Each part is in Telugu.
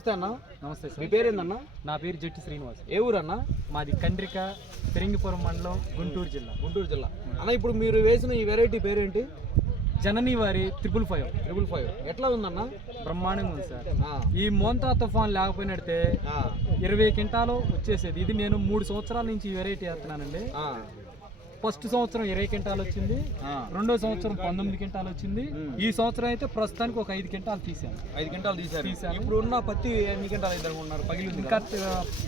నమస్తే అన్న. నమస్తే మీ సార్ పేరేందన్న? నా పేరు జట్టి శ్రీనివాస్. ఏ ఊరన్న? మాది కండ్రిక పెరింగిపురం మండలం గుంటూరు జిల్లా. గుంటూరు జిల్లా. అన్న ఇప్పుడు మీరు వేసిన ఈ వెరైటీ పేరేంటి? జనని వారి త్రిపుల్ ఫైవ్. Triple five. ఎట్లా ఉందన్న? బ్రహ్మాండంగా ఉంది సార్. ఈ మోంతా తుఫాన్ లేకపోయినట్టే ఇరవై క్వింటాలు వచ్చేసేది. ఇది నేను మూడు సంవత్సరాల నుంచి ఈ వెరైటీ వేస్తున్నానండి. ఫస్ట్ సంవత్సరం ఇరవై క్వింటాలు వచ్చింది. రెండో సంవత్సరం పంతొమ్మిది క్వింటాలు వచ్చింది. ఈ సంవత్సరం అయితే ప్రస్తుతానికి ఒక ఐదు క్వింటాలు తీసాను ఐదు తీశారు. తీశారు. ఇప్పుడు ఉన్న పత్తి ఎన్ని గంటలు ఇద్దరు పగిలింది ఇంకా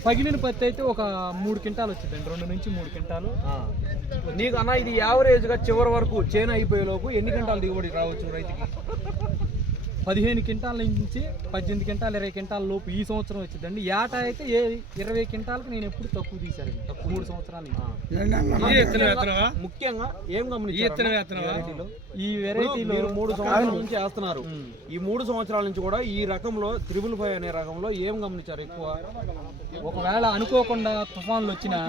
పగిలిన పత్తి అయితే ఒక మూడు క్వింటాలు వచ్చిందండి. రెండు నుంచి మూడు క్వింటాలు. నీకు అన్న ఇది యావరేజ్గా చివరి వరకు చేను అయిపోయే లోపు ఎన్ని గంటలు దిగుబడి రావచ్చు రైతుకి? పదిహేను క్వింటాల నుంచి పద్దెనిమిది క్వింటాలు ఇరవై క్వింటాల లోపు ఈ సంవత్సరం వచ్చిందండి. ఏటా అయితే ఏ ఇరవై క్వింటాలకు నేను ఎప్పుడు తక్కువ తీశాను మూడు సంవత్సరాల ముఖ్యంగా- ఏం గమనించారు ఈ వెరైటీలో మీరు మూడు సంవత్సరాల నుంచి వేస్తున్నారు. ఈ మూడు సంవత్సరాల నుంచి కూడా ఈ రకంలో త్రిబుల్ ఫైవ్ అనే రకంలో ఏం గమనించారు ఎక్కువ? ఒకవేళ అనుకోకుండా తుఫాన్లు వచ్చినా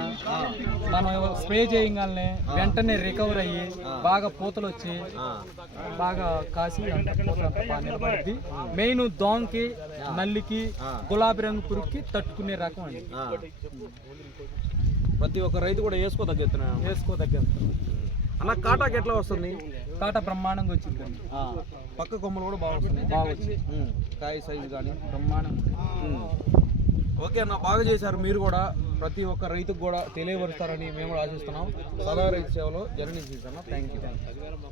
మనం స్ప్రే చేయగానే వెంటనే రికవర్ అయ్యి బాగా పూతలు వచ్చి బాగా కాసి నిలబడింది మెయిన్ దోమకి నల్లికి గులాబీ రంగు పురుగుకి తట్టుకునే రకం అండి. ప్రతి ఒక్క రైతు కూడా వేసుకోదగ్గెత్తున్నా వేసుకోదగ్గంత అన్న కాటాకి ఎట్లా వస్తుంది? కాట బ్రహ్మాండంగా వచ్చిందండి ఆ, పక్క కొమ్మలు కూడా బాగా బాగా వచ్చింది. కాయ సైజు కానీ. బ్రహ్మాండంగా ఓకే అన్న బాగా చేశారు మీరు కూడా. ప్రతి ఒక్క రైతుకు కూడా తెలియపరుస్తారని మేము కూడా ఆశిస్తున్నాం. సదా రైతు సేవలో జర్నీ సీజన్ థ్యాంక్ యూ.